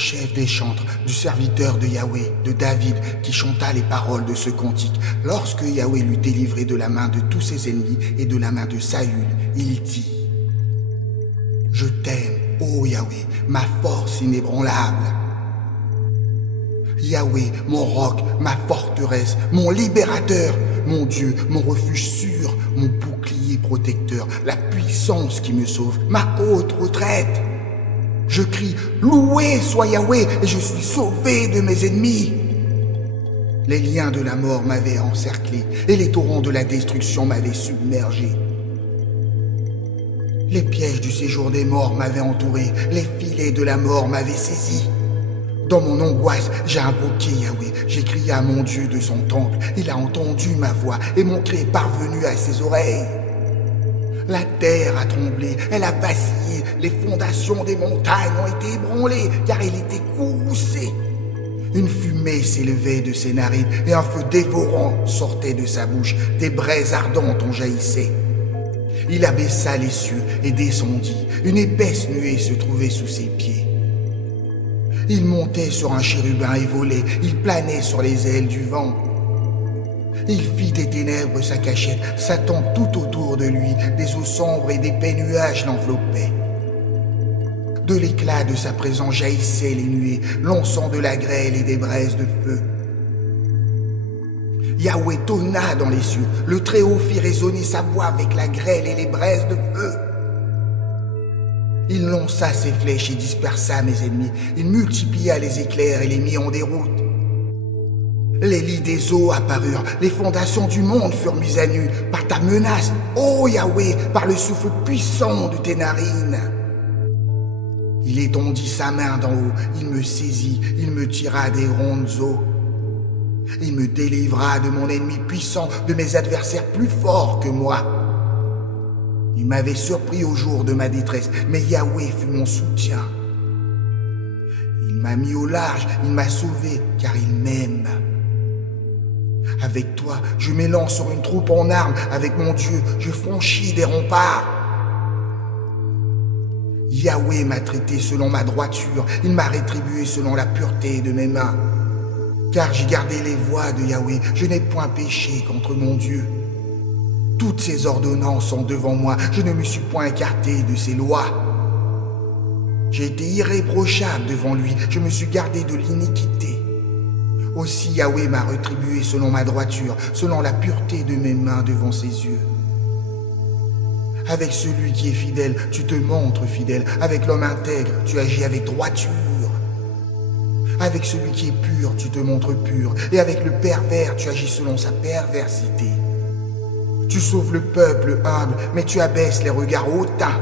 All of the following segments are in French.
chef des chantres, du serviteur de Yahweh, de David, qui chanta les paroles de ce cantique. Lorsque Yahweh l'eut délivré de la main de tous ses ennemis et de la main de Saül, il dit: Je t'aime, ô Yahweh, ma force inébranlable. Yahweh, mon roc, ma forteresse, mon libérateur, mon Dieu, mon refuge sûr, mon bouclier protecteur, la puissance qui me sauve, ma haute retraite. Je crie: loué soit Yahweh, et je suis sauvé de mes ennemis. Les liens de la mort m'avaient encerclé, et les torrents de la destruction m'avaient submergé. Les pièges du séjour des morts m'avaient entouré, les filets de la mort m'avaient saisi. Dans mon angoisse, j'ai invoqué Yahweh, j'ai crié à mon Dieu de son temple. Il a entendu ma voix et mon cri est parvenu à ses oreilles. La terre a tremblé, elle a vacillé, les fondations des montagnes ont été ébranlées, car il était courroucé. Une fumée s'élevait de ses narines et un feu dévorant sortait de sa bouche, des braises ardentes en jaillissaient. Il abaissa les cieux et descendit, une épaisse nuée se trouvait sous ses pieds. Il montait sur un chérubin et volait, il planait sur les ailes du vent. Il fit des ténèbres sa cachette, Satan tout autour de lui, des eaux sombres et d'épais nuages l'enveloppaient. De l'éclat de sa présence jaillissaient les nuées, lançant de la grêle et des braises de feu. Yahweh tonna dans les cieux, le Très-Haut fit résonner sa voix avec la grêle et les braises de feu. Il lança ses flèches et dispersa mes ennemis. Il multiplia les éclairs et les mit en déroute. Les lits des eaux apparurent, les fondations du monde furent mises à nu par ta menace, ô Yahweh, par le souffle puissant de tes narines. Il étendit sa main d'en haut, il me saisit, il me tira des grandes eaux. Il me délivra de mon ennemi puissant, de mes adversaires plus forts que moi. Il m'avait surpris au jour de ma détresse, mais Yahweh fut mon soutien. Il m'a mis au large, il m'a sauvé, car il m'aime. Avec toi, je m'élance sur une troupe en armes, avec mon Dieu, je franchis des remparts. Yahweh m'a traité selon ma droiture, il m'a rétribué selon la pureté de mes mains. Car j'ai gardé les voies de Yahweh, je n'ai point péché contre mon Dieu. Toutes ses ordonnances sont devant moi, je ne me suis point écarté de ses lois. J'ai été irréprochable devant lui, je me suis gardé de l'iniquité. Aussi Yahweh m'a rétribué selon ma droiture, selon la pureté de mes mains devant ses yeux. Avec celui qui est fidèle, tu te montres fidèle. Avec l'homme intègre, tu agis avec droiture. Avec celui qui est pur, tu te montres pur. Et avec le pervers, tu agis selon sa perversité. Tu sauves le peuple humble, mais tu abaisses les regards hautains.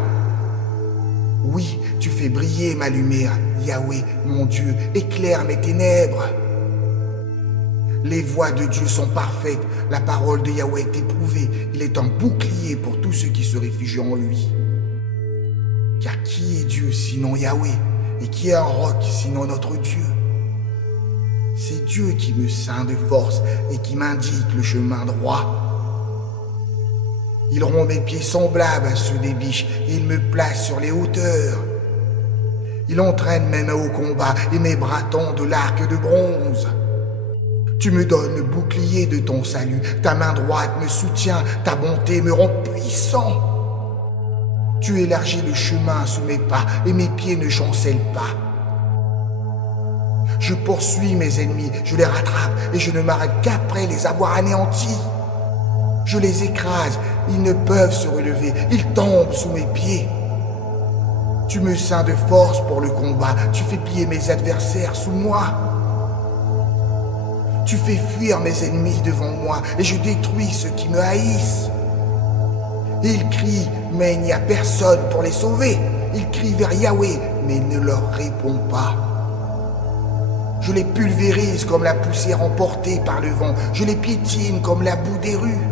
Oui, tu fais briller ma lumière. Yahweh, mon Dieu, éclaire mes ténèbres. Les voies de Dieu sont parfaites, la parole de Yahweh est éprouvée, il est un bouclier pour tous ceux qui se réfugient en lui. Car qui est Dieu sinon Yahweh, et qui est un roc sinon notre Dieu? C'est Dieu qui me ceint de force et qui m'indique le chemin droit. Il rend mes pieds semblables à ceux des biches et il me place sur les hauteurs. Il entraîne mes mains au combat et mes bras tendent l'arc de bronze. Tu me donnes le bouclier de ton salut, ta main droite me soutient, ta bonté me rend puissant. Tu élargis le chemin sous mes pas et mes pieds ne chancellent pas. Je poursuis mes ennemis, je les rattrape et je ne m'arrête qu'après les avoir anéantis. Je les écrase, ils ne peuvent se relever, ils tombent sous mes pieds. Tu me ceins de force pour le combat, tu fais plier mes adversaires sous moi. Tu fais fuir mes ennemis devant moi et je détruis ceux qui me haïssent. Ils crient, mais il n'y a personne pour les sauver. Ils crient vers Yahweh, mais il ne leur répond pas. Je les pulvérise comme la poussière emportée par le vent. Je les piétine comme la boue des rues.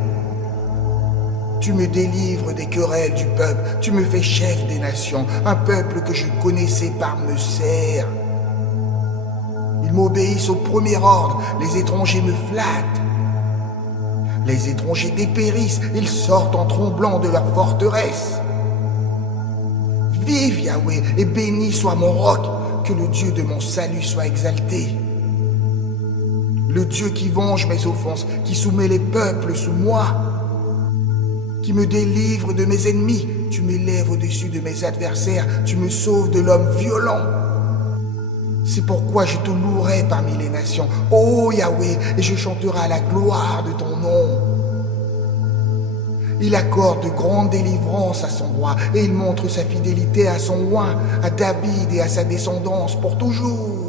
Tu me délivres des querelles du peuple. Tu me fais chef des nations. Un peuple que je connaissais pas me sert. Ils m'obéissent au premier ordre. Les étrangers me flattent. Les étrangers dépérissent. Ils sortent en tremblant de leur forteresse. Vive Yahweh et béni soit mon roc, que le Dieu de mon salut soit exalté. Le Dieu qui venge mes offenses, qui soumet les peuples sous moi, qui me délivre de mes ennemis. Tu m'élèves au-dessus de mes adversaires, tu me sauves de l'homme violent. C'est pourquoi je te louerai parmi les nations, ô Yahweh, et je chanterai à la gloire de ton nom. Il accorde de grandes délivrances à son roi, et il montre sa fidélité à son oint, à David et à sa descendance pour toujours.